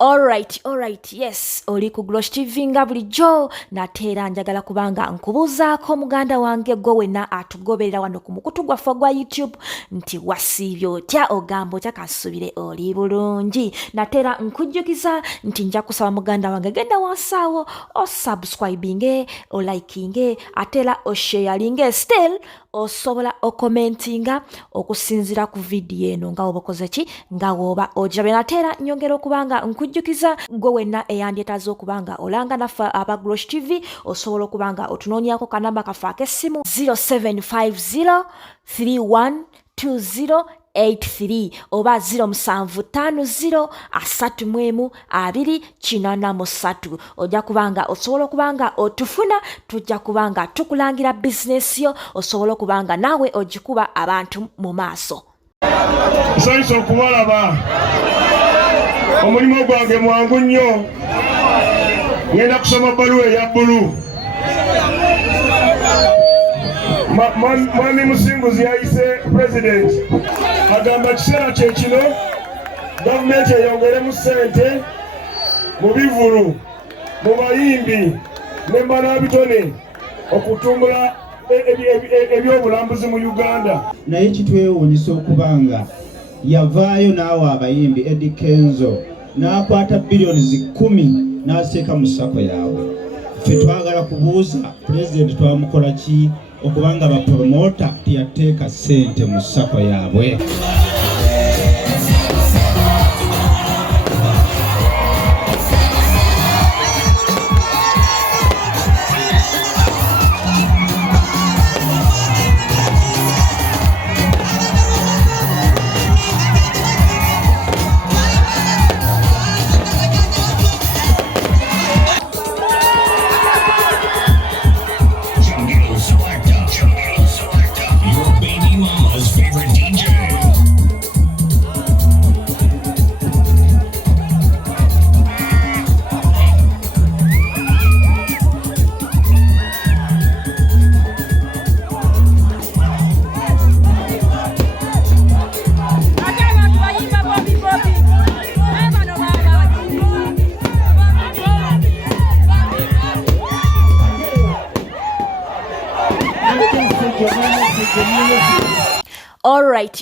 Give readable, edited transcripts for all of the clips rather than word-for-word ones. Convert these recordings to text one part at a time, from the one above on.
Alright, yes, oli ku Glosh TV nga bulijjo nateera njagala kubanga nkubuuzaako muganda wange gwe wenna atugoberera wano ku mukutu gwaffe gwa YouTube nti wasiibye otya ogamba otya kasubire oli bulungi. Nateera nkujjukiza nti nja kusaba muganda wange genda wansaawo osubscribinge olikinge ateera osharinge still osobola okomentinga okusinzira ku vidiyo eno nga obakoze ki nga woba ojabe. Nateera nyongera okubanga nkujjukiza gwe wenna eyandyetaaze okubanga olanga naffe aba Glosh TV osobola okubanga otunoonyako kanamba kaffe ak'essimu 0750 312083 oba 0750 312083 ojja kubanga osobola okubanga otufuna tujja kubanga tukulangira bizinesi yo osobola okubanga naawe ogikuba abantu mu maaso. Nsanyusa okubalaba omulimu gwange mwangu nnyo ngenda kusoma bbaluwa eya bbulu. Mwami Musinguzi yayise president agamba kiseera kye kino gavumenti eyongeremu ssente mu bivulu mu bayimbi ne mbanabitone okutumbula ebyobulambuzi mu Uganda. Naye kitwewuunyisa okubanga yavaayo n'awa abayimbi Eddie Kenzo n'akwata billions 10 n'aziteeka mu ssako yaabwe. Ffe twagala kubuuza pulezidenti twamukola ki okubanga bapromota teyateeka ssente mu ssako yaabwe.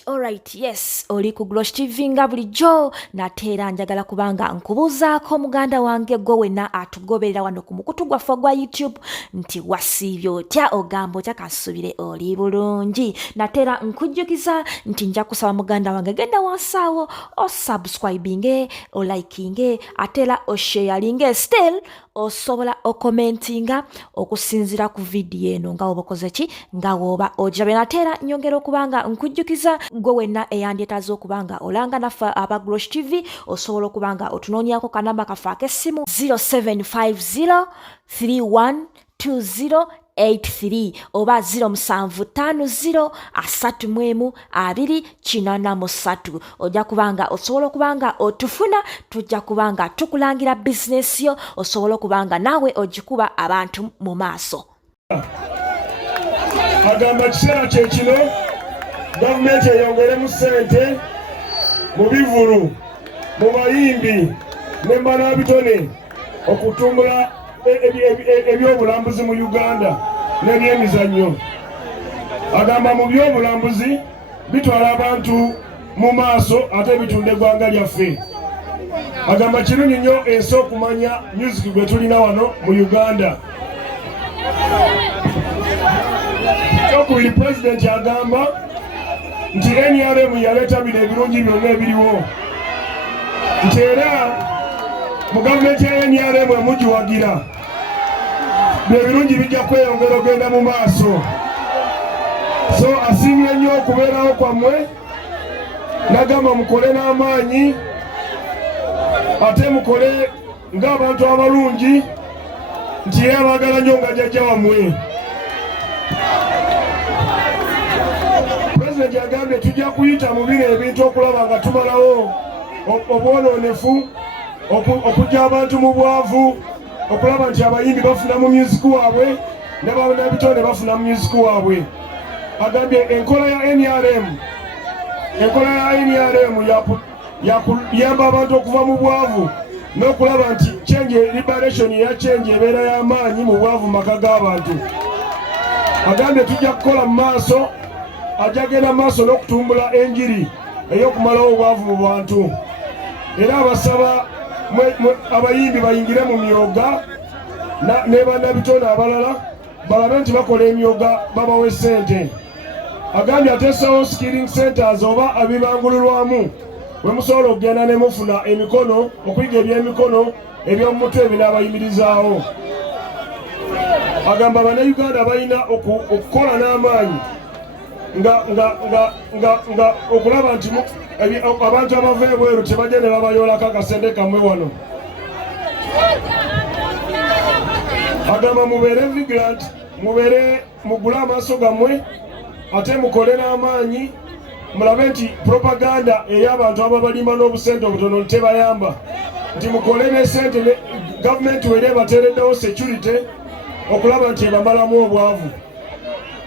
Alright, yes, oli ku Glosh TV nga bulijjo nateera njagala kubanga nkubuuzaako muganda wange gwe wenna atugoberera wano ku mukutu gwaffe gwa YouTube nti wasiibye otya ogamba otya kasubire oli bulungi. Nateera nkujjukiza nti nja kusaba muganda wange genda wansaawo osubscribinge olikinge ateera osharinge still osobola okomentinga okusinzira ku vidiyo eno nga obakoze ki nga woba ojabe. Nateera nyongera okubanga nkujjukiza gwe wenna eyandyetaaze okubanga olanga naffe aba Glosh TV osobola okubanga otunoonyako kanamba kaffe ak'essimu 0750 312083 oba 0750 312083 ojja kubanga osobola okubanga otufuna tujja kubanga tukulangira bizinesi yo osobola okubanga naawe ogikuba abantu mu maaso. Agamba kiseera kye kino gavumenti eyongeremu ssente mu bivulu mu bayimbi ne mbanabitone okutumbula ebyobulambuzi mu Uganda n'ebyemizannyo. Agamba mu byobulambuzi bitwala abantu mu maaso ate bitunda eggwanga lyaffe. Agamba kirungi nnyo ensi okumanya music gwe tulina wano mu Uganda. Kyokubiri pulezidenti agamba nti NRM yaleeta bino ebirungi byonna ebiriwo nti era mu gavumenti ya NRM emugiwagira byebirungi bijja kweyongera ogenda mu maaso. So asiimye nnyo okubeerawo kwammwe nagamba mukole n'amaanyi ate mukole ng'abantu abalungi nti ye abaagala nnyo nga jjajja wammwe. Pulezidenti agambye tujja kuyita mu bino ebintu okulaba nga tumalawo obwonoonefu okujja abantu mu bwavu okulaba nti abayimbi bafuna mu music waabwe ne bannabitone bafuna mu music waabwe. Agambye enkola ya NRM yakuyamba abantu okuva mu bwavu n'okulaba nti change liberation ya change ebeera y'amaanyi mu bwavu maka g'abantu. Agambye tujja kukola mu maaso, ajja genda mu maaso n'okutumbula enjiri ey'okumalawo obwavu mu bantu. Era abasaba abayimbi bayingire mu myoga ne bannabitone abalala balabe nti bakola emyoga babawe ssente. Agambye ateesawo skilling centers oba abibangululwamu we musobola okugenda ne mufuna emikono okuyiga ebyemikono eby'omu mutwe ebinaabayimirizaawo. Agamba Bannayuganda balina okukola n'amaanyi nga okulaba nti abantu abava ebweru tebajja ne babayoolako akasente kamwe wano. Agamba mubeere vigilant, mubeere mugule amaaso gammwe ate mukole n'amaanyi mulabe nti propaganda ey'abantu ababalima n'obusente obutono tebayamba, nti mukole ne sente gavumenti weri ebateereddewo security okulaba nti ebamalamu obwavu.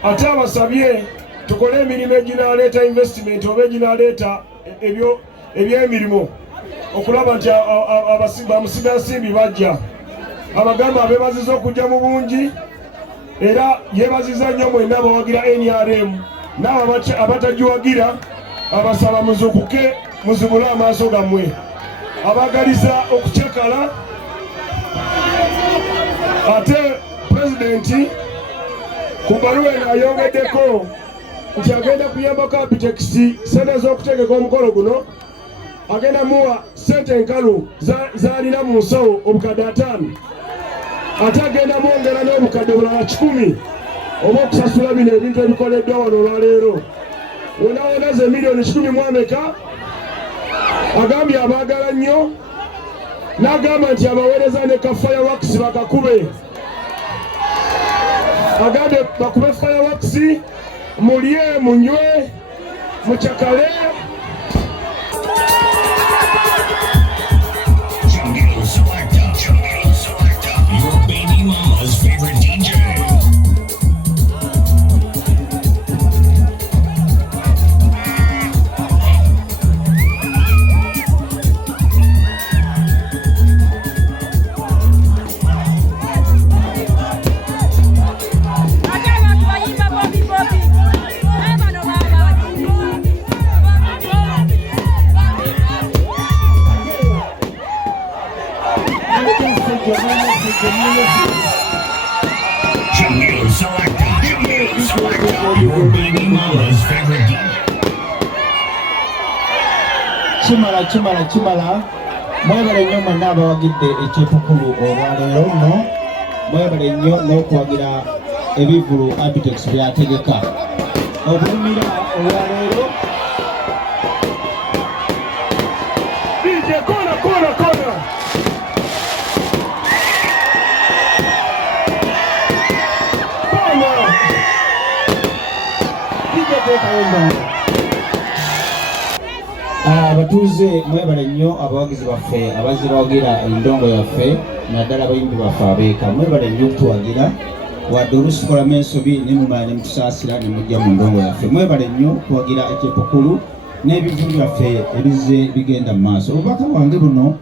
Ate abasabye tukole emirimu eginaaleeta investment oba eginaaleeta ebyemirimu okulaba nti bamusigansimbi bajja. Abagamba abeebaziza okujja mu bungi era yeebaziza nnyo mwenna abawagira NRM n'abo abatagiwagira abasaba muzukuke muzibule amaaso gammwe. Abagaliza okucekala ate pulezidenti ku bbaluwa eno ayongeddeko nti agenda kuyambako Apitex sente z'okutegeka omukolo guno, agenda muwa sente enkalu z'alina mu nsawo obukadde 5, ate agenda mwongera n'obukadde bulala 100 oba okusasula bino ebintu ebikoleddwa wano olwaleero. Wona ze miliyoni 10 mu ameka. Agambye abaagala nnyo n'agamba nti abaweereza ne ka fireworks bakakube. Agambye bakube fireworks, mulye munywe mucakale. Your baby mama's favorite DJ. Jamil Selector, your baby mama's favorite DJ. Kimala mwebale nnyo mwenna abawagidde ekyepukulu olwaleero nno, mwebale nnyo n'okuwagira ebivulu Apitex byategeka obulumira olwaleero. DJ kona. Abatuuze mwebale nnyo abawagizi baffe abazze bawagira endongo yaffe naddala abayimbi baffe abeeka, mwebale nnyo okutuwagira wadde oluusi tukolamu ensobi ne mumala ne mutusaasira ne mujja mu ndongo yaffe. Mwebale nnyo okuwagira ekyepukulu n'ebivulu byaffe ebize bigenda mu maaso. Obubaka bwange buno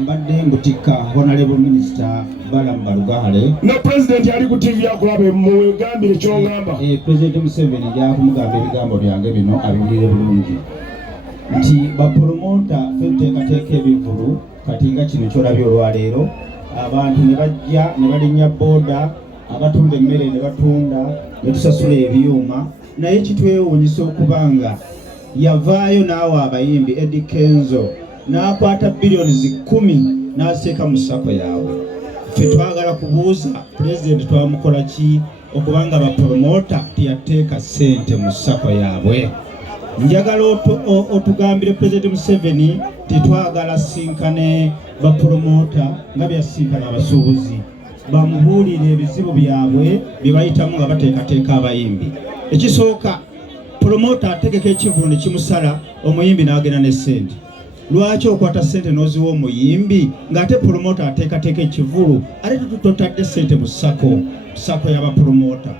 mbadde ngutikka Honorable Minister Balamu Balugahale. Ne President ali ku TV akulabe mugambire ky'ongamba. President Museveni jakumugamba ebigambo byange bino abiwulire bulungi nti bapromota ffe tuteekateeka ebivulu kati nga kino kyolabye olwaleero abantu ne bajja ne balinnya booda, abatunda emmere ne batunda ne tusasula ebyuma, naye kitwewuunyisa okubanga yavaayo n'awa abayimbi Eddie Kenzo n'akwata billions 10 n'aziteeka mu ssako yaabwe. Ffe twagala kubuuza President twamukola ki okubanga bapromota teyateeka ssente mu ssako yaabwe. Njagala otugambire President Museveni tetwagala sinkane bapromota nga byasinkana abasuubuzi, bamubuulire ebizibu byabwe bye bayitamu nga bateekateeka abayimbi. Ekisooka promota ategeka ekivulu ne kimusala, omuyimbi n'agenda ne ssente. Lwaki okwata ssente n'oziwa omuyimbi ng'ate promota ateekateeka ekivulu ate tutotadde ssente mu ssako y'abapromota?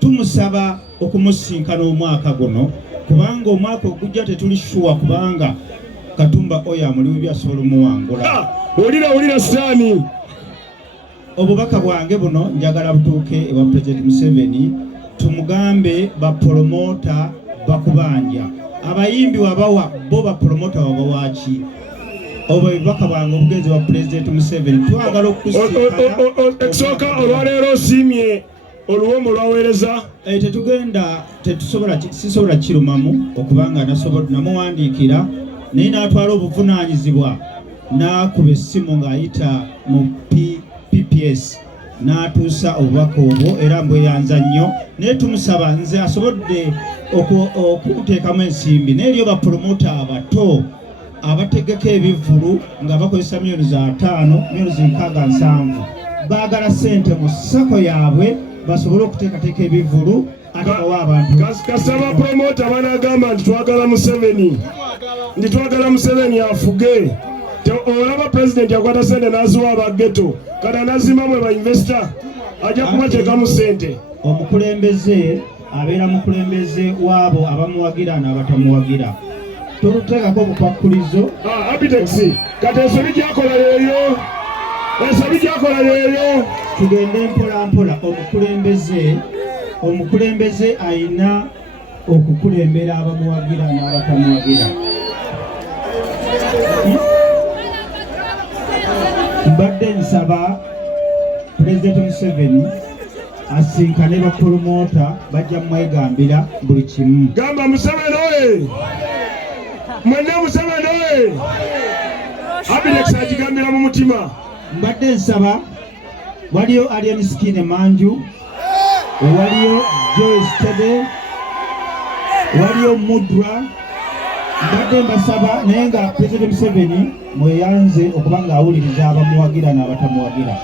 Tumusaba okumusinkana omwaka guno kubanga omwaka ogujja tetuli shuwa kubanga Katumba oyo amuliwo byasobola omuwangula. Olira sitaani. Obubaka bwange buno njagala butuuke ewa President Museveni, tumugambe bapromota bakubanja. Abayimbi wabawa bo bapromota wabawaki. Obubaka bwange obugezi wa President Museveni twagala okusikana. Ekisooka olwaleero osiimye oluwombo lwaweereza. Sisobola kirumamu okubanga namuwandiikira naye n'atwala obuvunaanyizibwa n'akuba essimu ng'ayita mu PPS n'atuusa obubaka obwo era mbweyanza nnyo naye tumusaba nze asobodde okuteekamu ensimbi naye eriyo bapromota abato abategeka ebivvulu nga bakozesa milioni za 5 milioni 67 baagala ssente mu ssako yaabwe basobole okuteekateeka ebivvulu ate bawa abantu. Kasaba promota banagamba nti twagala Museveni afuge. Olaba President yakwata ssente n'aziwa abageto kati anazimamu bainvesta ajja kubateekamu ssente. Omukulembeze abeera mukulembeze waabo abamuwagira n'abatamuwagira. Toluteekako obupakkulizo. Abitex kati ensobi gyakola leero. Tugende mpola. Omukulembeze ayina okukulembera abamuwagira n'abatamuwagira. Mbadde nsaba President Museveni asinkane bapromota bajja mwegambira buli kimu. Gamba Museveni oye! Mwenna Museveni oye! Abitex agigambira mu mutima. Mbadde nsaba waliyo Alien Skin Manju, waliyo Joyce Tebe, waliyo Mudra. Mbadde mbasaba naye nga President Museveni mweyanze okuba nga awuliriza abamuwagira n'abatamuwagira.